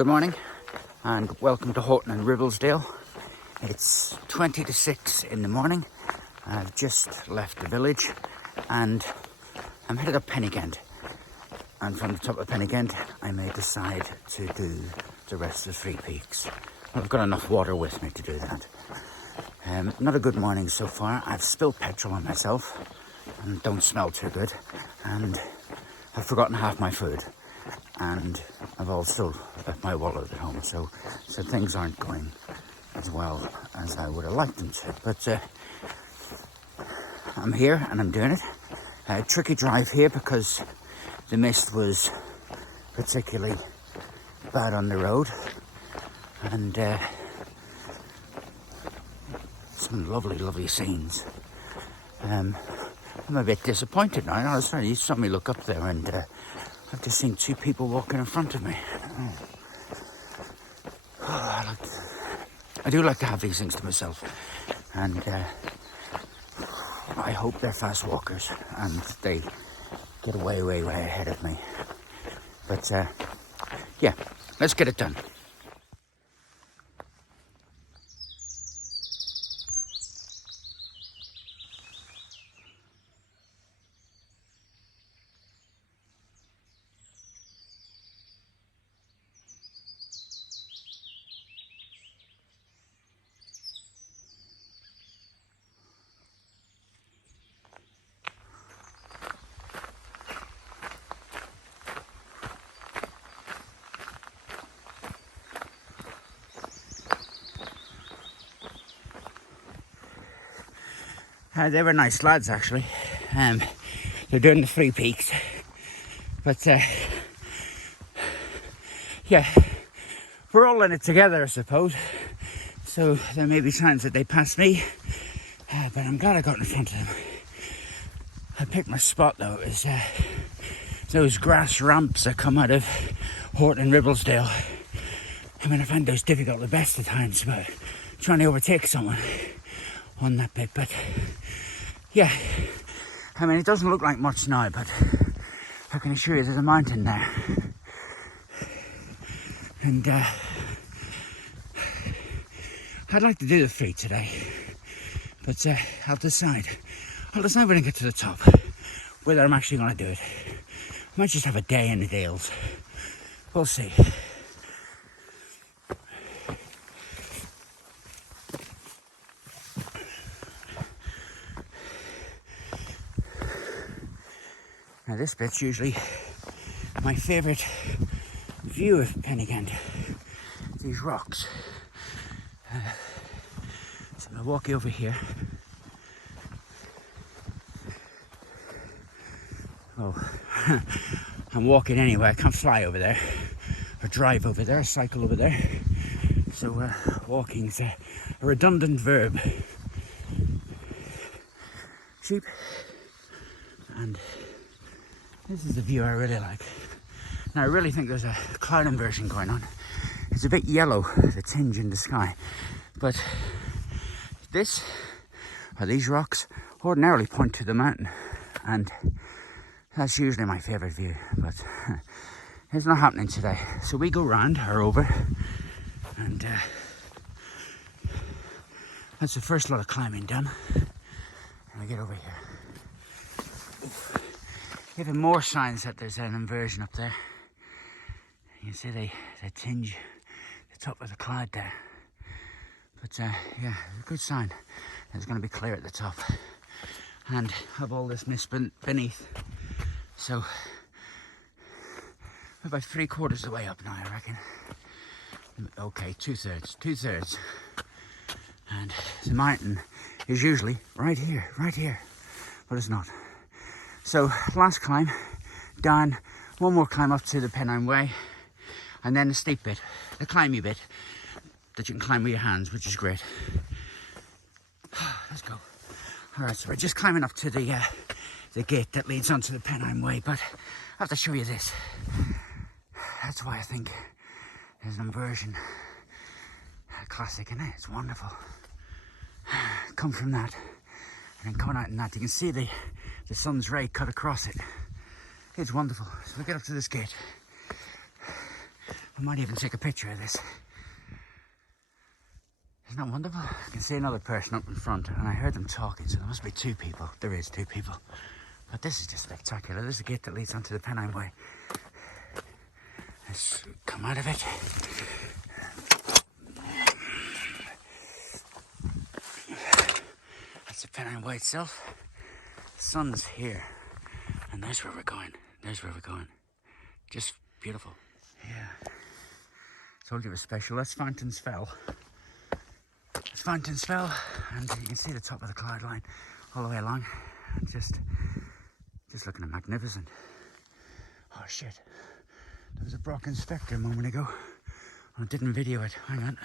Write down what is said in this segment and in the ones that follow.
Good morning and welcome to Horton and Ribblesdale. It's 20 to 6 in the morning. I've just left the village and I'm headed up Penyghent. And from the top of Penyghent, I may decide to do the rest of the Three Peaks. I've got enough water with me to do that. Not a good morning so far. I've spilled petrol on myself and don't smell too good. And I've forgotten half my food. And I've also left my wallet at home, so things aren't going as well as I would have liked them to. But I'm here and I'm doing it. A tricky drive here because the mist was particularly bad on the road, and some lovely scenes. I'm a bit disappointed now. You saw me look up there and I've just seen two people walking in front of me. I do like to have these things to myself, and I hope they're fast walkers and they get way ahead of me. But yeah, let's get it done. They were nice lads, actually. They're doing the Three Peaks, but yeah, we're all in it together, I suppose. So there may be times that they pass me, but I'm glad I got in front of them. I picked my spot though. It was those grass ramps that come out of Horton and Ribblesdale. I mean, I find those difficult the best of times, but trying to overtake someone on that bit. But yeah, I mean, it doesn't look like much now, but I can assure you there's a mountain there. And I'd like to do the feat today, but I'll decide when I get to the top whether I'm actually going to do it. I might just have a day in the Dales. We'll see. Now this bit's usually my favourite view of Penyghent, these rocks. So I'll walk over here. Oh, I'm walking anyway, I can't fly over there, or drive over there, cycle over there. So walking's a redundant verb. Sheep, and this is the view I really like. Now I really think there's a cloud inversion going on. It's a bit yellow, the tinge in the sky. But these rocks ordinarily point to the mountain, and that's usually my favourite view, but it's not happening today. So we go round or over, and that's the first lot of climbing done. And we get over here. Even more signs that there's an inversion up there. You can see they tinge the top of the cloud there. But yeah, it's a good sign that it's going to be clear at the top and have all this mist beneath. So we're about 3/4 of the way up now, I reckon. Okay, two-thirds. And the mountain is usually right here, but it's not. So last climb down, one more climb up to the Penyghent Way, and then the steep bit, the climby bit that you can climb with your hands, which is great. Let's go. All right, so we're just climbing up to the gate that leads onto the Penyghent Way, but I have to show you this. That's why I think there's an inversion. Classic, isn't it? It's wonderful. Come from that, and then coming out in that, you can see the sun's ray cut across it. It's wonderful. So we get up to this gate. I might even take a picture of this. Isn't that wonderful? I can see another person up in front, and I heard them talking, so there must be 2 people. There is 2 people. But this is just spectacular. There's a gate that leads onto the Penyghent Way. Let's come out of it. That's the Penyghent Way itself. The sun's here. And there's where we're going. There's where we're going. Just beautiful. Yeah. Told you it was special. That's Fountains Fell. It's Fountains Fell, and you can see the top of the cloud line all the way along. Just looking magnificent. Oh shit. There was a Brocken Spectre a moment ago. I didn't video it. Hang on.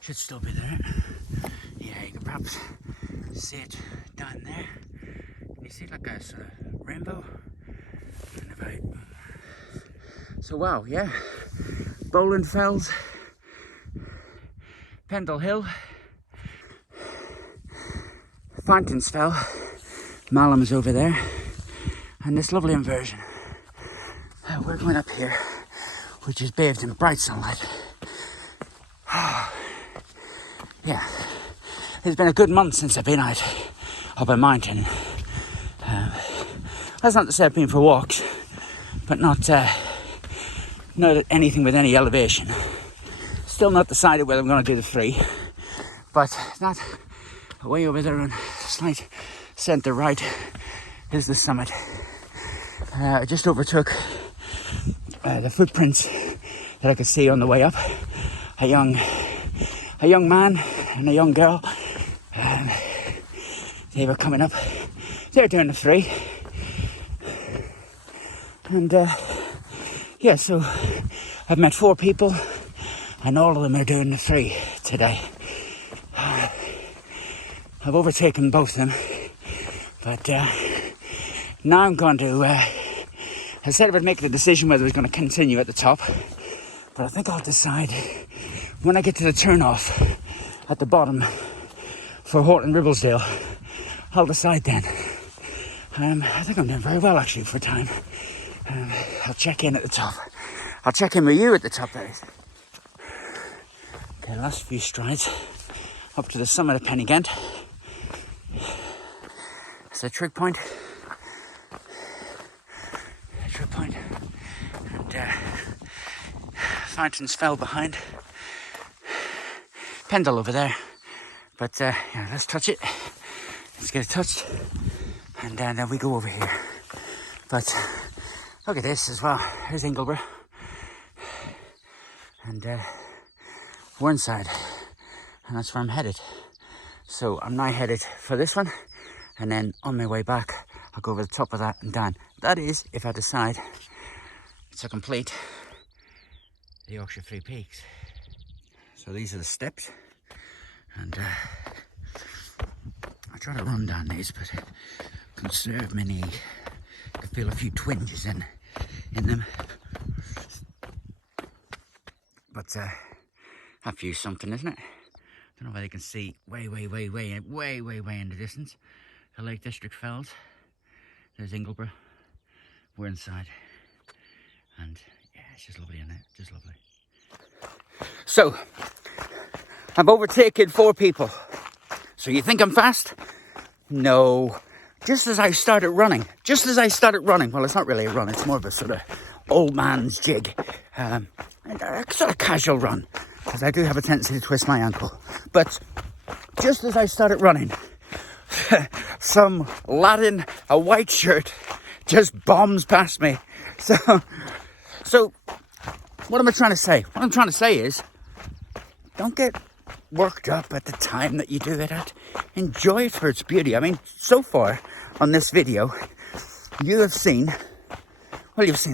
Should still be there. Yeah, you can perhaps see it down there. Can you see like a sort of rainbow? And about. So wow, yeah. Bowland Fells, Pendle Hill, Fountains Fell, Malham's over there, and this lovely inversion. We're going up here, which is bathed in bright sunlight. Yeah, it's been a good month since I've been out up a mountain. That's not to say I've been for walks, but not anything with any elevation. Still not decided whether I'm going to do the 3, but that way over there on slight centre right is the summit. I just overtook the footprints that I could see on the way up. A young man and a young girl. They were coming up. They're doing the 3. And yeah, so I've met 4 people, and all of them are doing the 3 today. I've overtaken both of them, but now I'm going to, I said I would make the decision whether I was going to continue at the top, but I think I'll decide when I get to the turn off at the bottom for Horton Ribblesdale. I'll decide then. I think I'm doing very well actually for time. I'll check in at the top. I'll check in with you at the top, that is. Okay, last few strides up to the summit of Penyghent. It's a trig point. And Fountains Fell behind. Pendle over there. But yeah, let's touch it. Let's get it touched. And then we go over here. But look at this as well. Here's Ingleborough. And Whernside. And that's where I'm headed. So I'm now headed for this one. And then on my way back, I'll go over the top of that and down. That is, if I decide to complete the Yorkshire 3 Peaks. So these are the steps. And I try to run down these, but conserve my knee. I can feel a few twinges in them. But that view's something, isn't it? Don't know whether you can see way in the distance. The Lake District Fells. There's Ingleborough, Whernside. And yeah, it's just lovely, isn't it? Just lovely. So, I've overtaken 4 people. So you think I'm fast? No. Just as I started running, well, it's not really a run, it's more of a sort of old man's jig. And a sort of casual run, because I do have a tendency to twist my ankle. But just as I started running, some lad in a white shirt just bombs past me. So what am I trying to say? What I'm trying to say is, don't get worked up at the time that you do it at. Enjoy it for its beauty. I mean, so far on this video, you've seen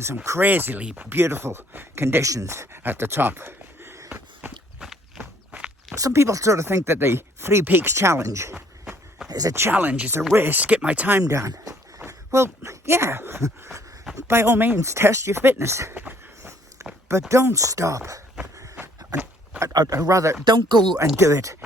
some crazily beautiful conditions at the top. Some people sort of think that the 3 Peaks challenge is a challenge, it's a race, get my time down. Well, yeah, by all means, test your fitness. But don't stop. Or rather, don't go and do it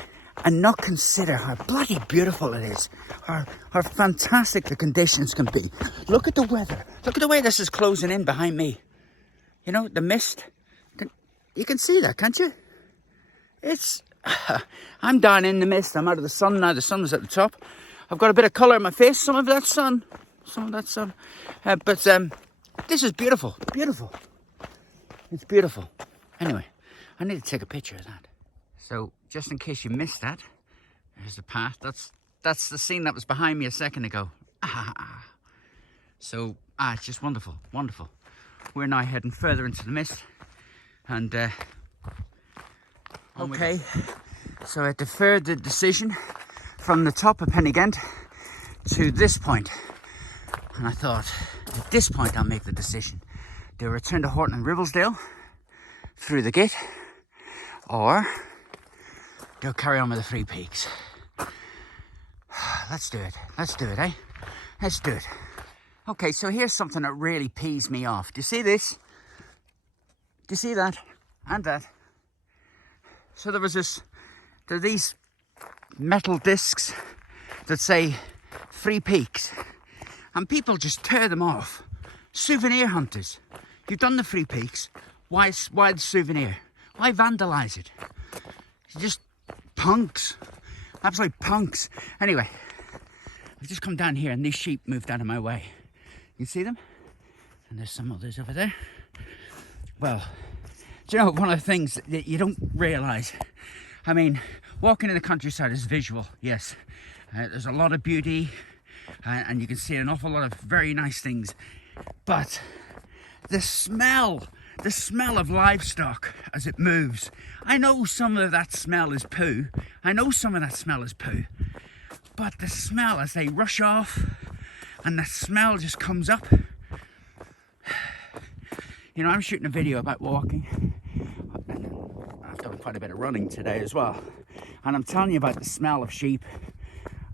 and not consider how bloody beautiful it is. How fantastic the conditions can be. Look at the weather. Look at the way this is closing in behind me. You know, the mist. You can see that, can't you? It's... I'm down in the mist. I'm out of the sun now. The sun is at the top. I've got a bit of colour in my face. Some of that sun. But this is beautiful. Beautiful. It's beautiful. Anyway, I need to take a picture of that. So, just in case you missed that, there's the path. That's the scene that was behind me a second ago. So, it's just wonderful. Wonderful. We're now heading further into the mist. And, okay. So I deferred the decision from the top of Penyghent to this point. And I thought, at this point I'll make the decision. Do I return to Horton and Ribblesdale through the gate, or do I carry on with the Three Peaks? Let's do it. Let's do it, eh? Let's do it. Okay, so here's something that really pees me off. Do you see this? Do you see that? And that? So there are these metal discs that say Three Peaks, and people just tear them off. Souvenir hunters. You've done the Three Peaks. Why the souvenir? Why vandalise it? You're just punks. Absolute punks. Anyway, I've just come down here and these sheep moved out of my way. You see them? And there's some others over there. Well, do you know, one of the things that you don't realise, I mean, walking in the countryside is visual, yes. There's a lot of beauty and you can see an awful lot of very nice things. But the smell of livestock as it moves. I know some of that smell is poo. But the smell as they rush off and the smell just comes up. You know, I'm shooting a video about walking. I've done quite a bit of running today as well. And I'm telling you about the smell of sheep.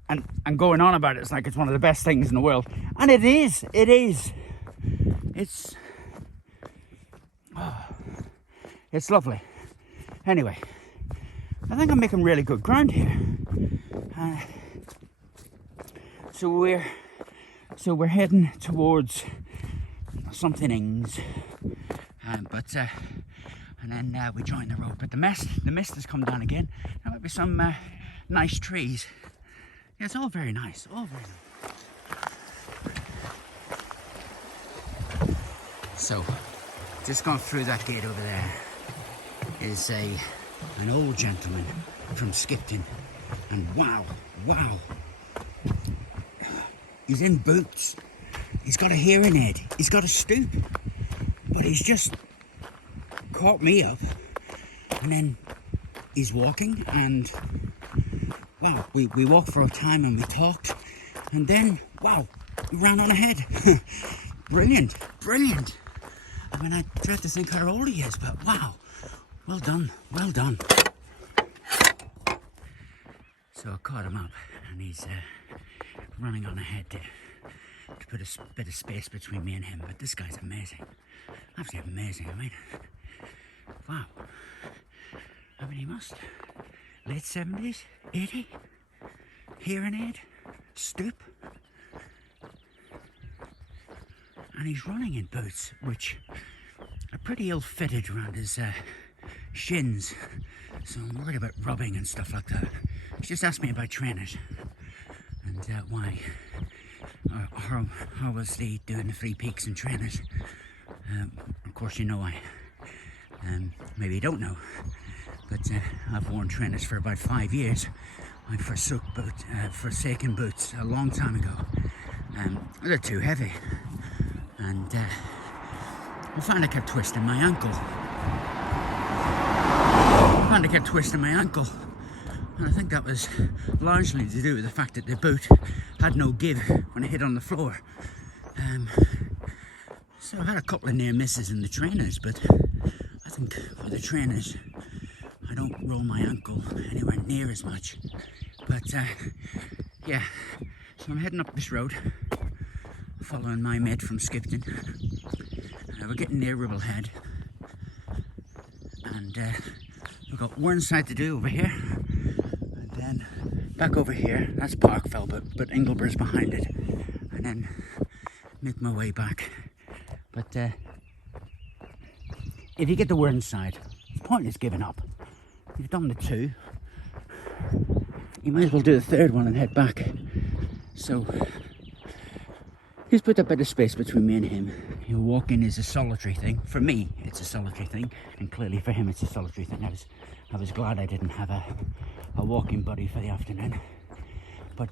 And going on about it, it's like it's one of the best things in the world. And it is. It's lovely. Anyway, I think I'm making really good ground here. So we're heading towards something's, and then we join the road. But the mist has come down again. There might be some nice trees. Yeah, it's all very nice. So, just gone through that gate over there is an old gentleman from Skipton, and wow, he's in boots. He's got a hearing aid. He's got a stoop, but he's just caught me up, and then he's walking, and wow, we walked for a time and we talked, and then wow, we ran on ahead. Brilliant. I mean, I dread to think how old he is, but wow, well done. So I caught him up, and he's running on ahead to put a bit of space between me and him. But this guy's amazing, absolutely amazing. I mean, wow. I mean, he must late 70s, 80, hearing aid, stoop, and he's running in boots which are pretty ill-fitted around his shins, so I'm worried about rubbing and stuff like that. He's just asked me about trainers and why, how was he doing the Three Peaks and trainers. Of course, you know, maybe you don't know, but I've worn trainers for about 5 years. I forsaken boots a long time ago. They're too heavy, and I found I kept twisting my ankle. And I think that was largely to do with the fact that the boot had no give when it hit on the floor. So I had a couple of near misses in the trainers, but I think for the trainers I don't roll my ankle anywhere near as much. But yeah, so I'm heading up this road, following my mate from Skipton. We're getting near Ribblehead, and we've got Whernside to do over here, and then back over here, that's Parkfell, but Ingleborough's behind it, and then make my way back. But if you get to Whernside pointless giving up. You've done the 2. You might as well do the 3rd one and head back. So he's put a bit of space between me and him. Walking is a solitary thing. For me, it's a solitary thing, and clearly for him, it's a solitary thing. I was glad I didn't have a walking buddy for the afternoon. But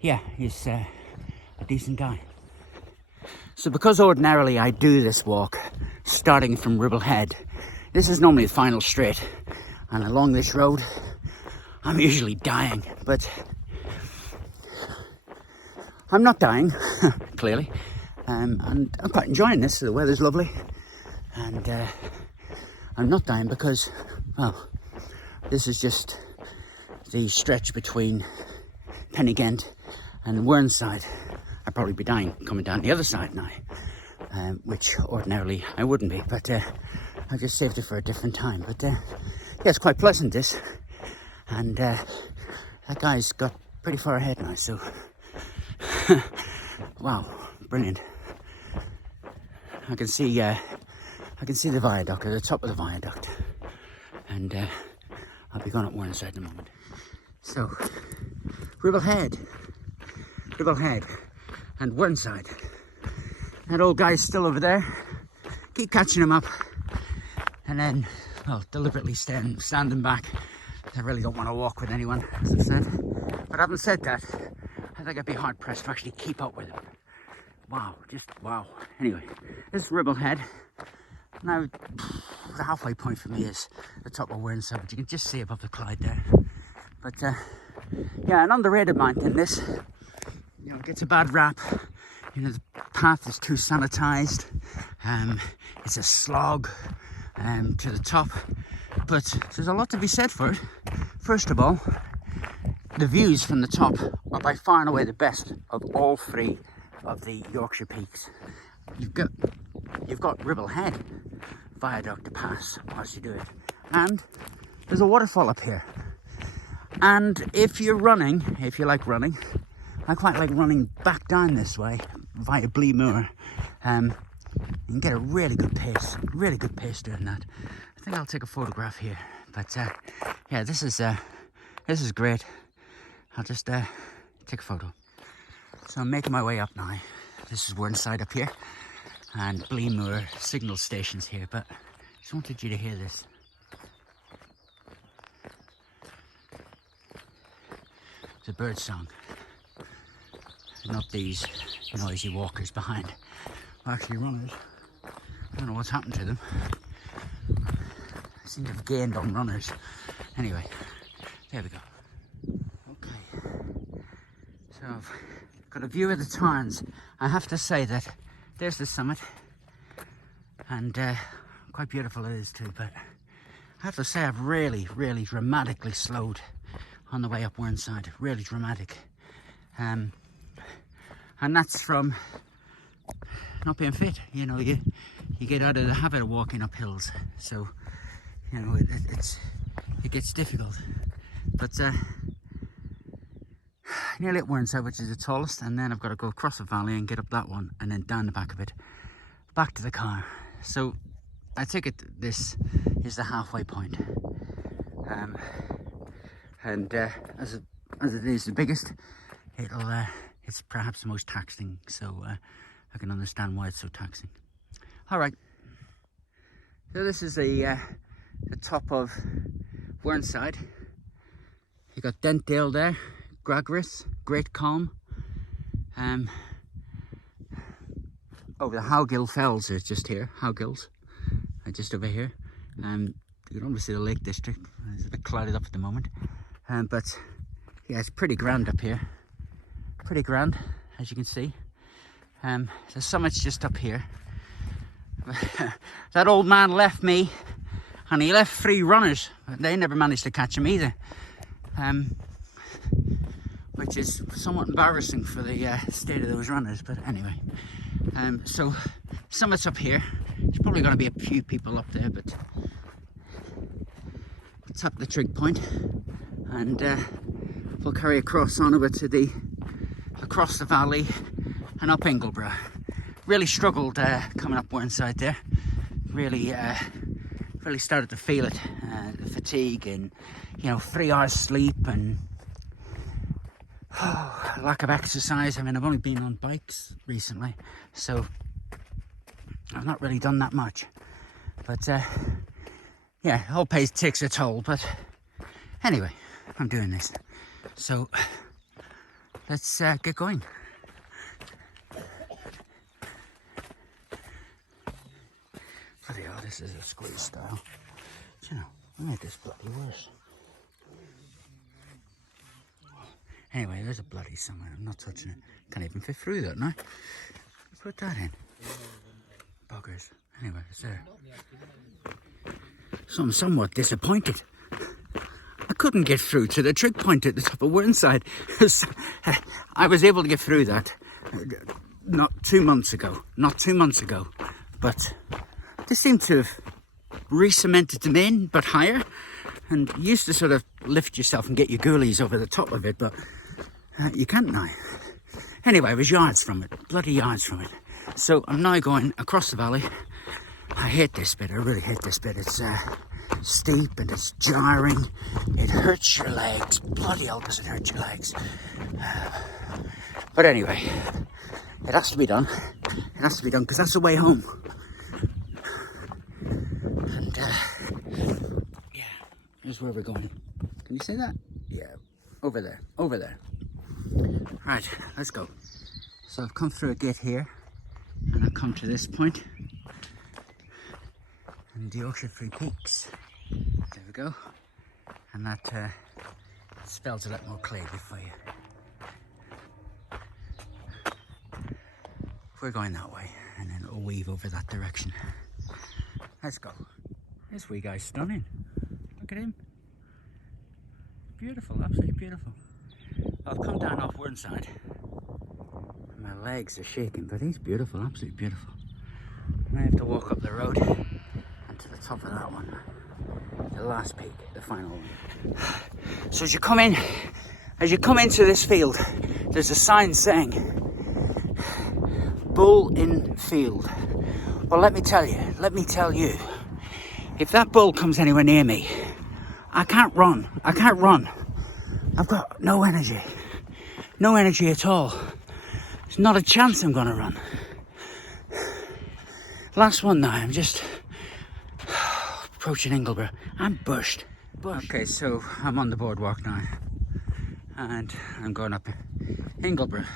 yeah, he's a decent guy. So because ordinarily I do this walk starting from Ribblehead, this is normally the final straight, and along this road I'm usually dying, but I'm not dying, clearly, and I'm quite enjoying this. The weather's lovely, and I'm not dying because, well, this is just the stretch between Penyghent and Whernside. I'd probably be dying coming down the other side now, which ordinarily I wouldn't be, but I just saved it for a different time. But yeah, it's quite pleasant, this, and that guy's got pretty far ahead now, so wow, brilliant. I can see the viaduct, at the top of the viaduct, and I'll be going up Whernside in a moment. So Ribblehead and Whernside. That old guy's still over there. Keep catching him up, and then, well, deliberately standing back. I really don't want to walk with anyone, as I said. But having said that, I think I'd be hard pressed to actually keep up with him. Wow, just wow. Anyway, this is Ribblehead. Now, the halfway point for me is the top of Whernside, but you can just see above the Clyde there. But yeah, an underrated mountain, this. You know, it gets a bad rap. You know, the path is too sanitized. It's a slog to the top, but there's a lot to be said for it. First of all, the views from the top are by far and away the best of all 3 of the Yorkshire peaks. You've got Ribblehead viaduct to pass whilst you do it, and there's a waterfall up here. And if you like running, I quite like running back down this way via Bleemoor. You can get a really good pace doing that. I think I'll take a photograph here. But yeah, this is great. I'll just take a photo. So I'm making my way up now. This is Whernside up here, and Bleemoor signal stations here. But I just wanted you to hear this. It's a bird song. Not these noisy walkers behind. Well, actually runners. I don't know what's happened to them. I seem to have gained on runners. Anyway, there we go. Okay. So I've got a view of the Tarns. I have to say that there's the summit, and quite beautiful it is too, but I have to say I've really, really dramatically slowed on the way up Whernside. Really dramatic. And that's from not being fit. You know, you get out of the habit of walking up hills, so you know it gets difficult. But nearly at Whernside, which is the tallest, and then I've got to go across the valley and get up that one, and then down the back of it, back to the car. So I take it this is the halfway point, and as it is the biggest, it's perhaps the most taxing, so I can understand why it's so taxing. All right, so this is the top of Whernside. You got Dentdale there, Gragris, Great Calm. Oh, the Howgill Fells is just here. Howgills, just over here. You can almost see the Lake District. It's a bit clouded up at the moment, but yeah, it's pretty grand up here. Pretty grand, as you can see. The summit's just up here. That old man left me, and he left 3 runners. They never managed to catch him either, which is somewhat embarrassing for the state of those runners. But anyway, so summit's up here. There's probably going to be a few people up there, but it's up the trig point, and we'll carry across on over to across the valley and up Ingleborough. Really struggled coming up Whernside there. Really really started to feel it, the fatigue and, you know, 3 hours sleep and lack of exercise. I mean, I've only been on bikes recently, so I've not really done that much. But yeah, it all takes a toll. But anyway, I'm doing this. So let's get going. Bloody hell, this is a squeeze style. Do you know, I made this bloody worse. Anyway, there's a bloody somewhere. I'm not touching it. Can't even fit through that now. Put that in. Buggers. Anyway, it's there. So I'm somewhat disappointed. I couldn't get through to the trig point at the top of Whernside. I was able to get through that not 2 months ago. But they seem to have re-cemented them in, but higher. And you used to sort of lift yourself and get your ghoulies over the top of it, but you can't now. Anyway, I was yards from it, bloody yards from it. So I'm now going across the valley. I hate this bit, I really hate this bit. It's steep and it's jarring. It hurts your legs. Bloody hell does it hurt your legs. But anyway, it has to be done. It has to be done because that's the way home. And yeah, here's where we're going. Can you see that? Yeah, over there, over there. Right, let's go. So I've come through a gate here and I've come to this point. And the Yorkshire Three Peaks. There we go. And that spells a lot more clearly for you. We're going that way and then we'll weave over that direction. Let's go. This wee guy's stunning. Look at him. Beautiful, absolutely beautiful. I've come down off Whernside. My legs are shaking, but he's beautiful, absolutely beautiful. I have to walk up the road and to the top of that one. The last peak, the final one. So as you come into this field, there's a sign saying, bull in field. Well, let me tell you, if that bull comes anywhere near me, I can't run. I've got no energy at all. There's not a chance I'm gonna run. Last one now, I'm just approaching Ingleborough. I'm bushed. Okay, so I'm on the boardwalk now and I'm going up Ingleborough.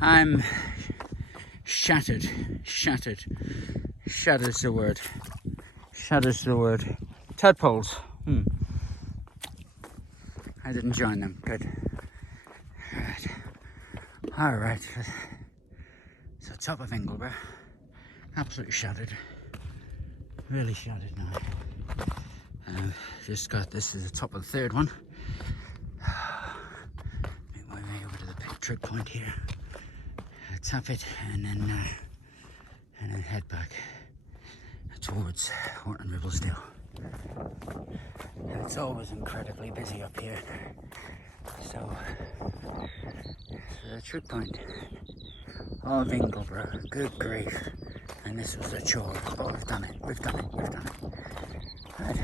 I'm shattered. Shatter's the word. Tadpoles. I didn't join them. Good. Alright. So top of Ingleborough. Absolutely shattered. Really shattered now. Just got this is the top of the third one. Make my way over to the big trig point here. Tap it and then head back towards Horton Ribblesdale. And it's always incredibly busy up here. So the trig point of Ingleborough. Good grief. And this was a chore. But we've done it. Right.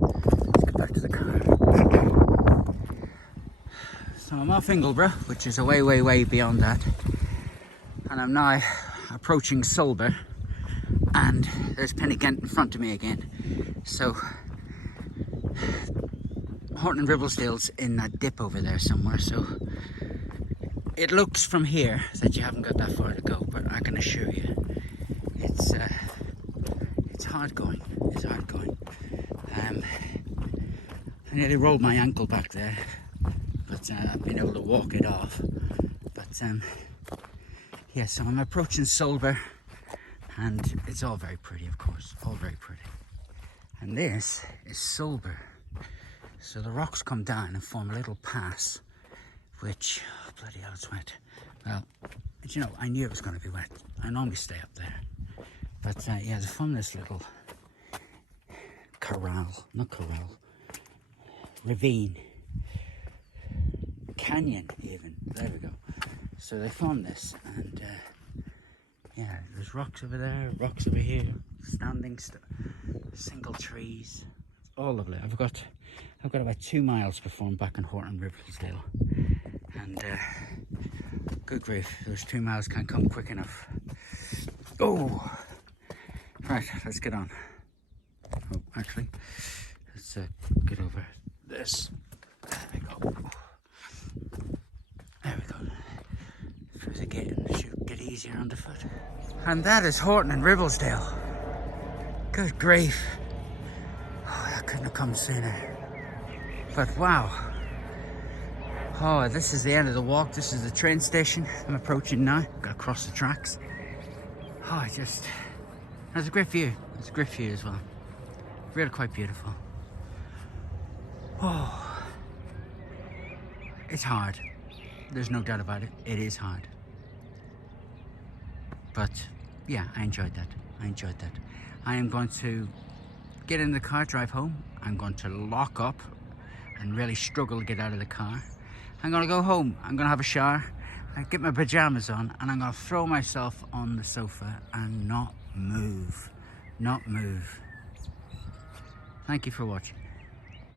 Let's get back to the car. So I'm off Ingleborough, which is a way beyond that. And I'm now approaching Sulber. And there's Penyghent in front of me again. So Horton Ribblesdale's in that dip over there somewhere. So it looks from here that you haven't got that far to go, but I can assure you it's hard going. I nearly rolled my ankle back there, but I've been able to walk it off. But yeah, so I'm approaching Sulber, and it's all very pretty, of course, all very pretty. And this is Sulber. So the rocks come down and form a little pass, which, oh, bloody hell, it's wet. Well, you know, I knew it was going to be wet. I normally stay up there. But yeah, they form this little ravine, canyon even, there we go. So they form this, and yeah, there's rocks over there, rocks over here, single trees. It's all lovely. I've got about 2 miles before I'm back in Horton Ribblesdale. And good grief, those 2 miles can't come quick enough. Oh! Right, let's get on. Oh, actually, let's get over this. There we go. There we go. Through the gate and it should get easier underfoot. And that is Horton and Ribblesdale. Good grief. Oh, that couldn't have come sooner. But wow. Oh, this is the end of the walk. This is the train station I'm approaching now. Gotta cross the tracks. Oh, that's a great view. It's a great view as well. Really quite beautiful. Oh, it's hard. There's no doubt about it. It is hard. But yeah, I enjoyed that. I am going to get in the car, drive home. I'm going to lock up and really struggle to get out of the car. I'm going to go home. I'm going to have a shower. I get my pajamas on and I'm going to throw myself on the sofa and not move. Thank you for watching.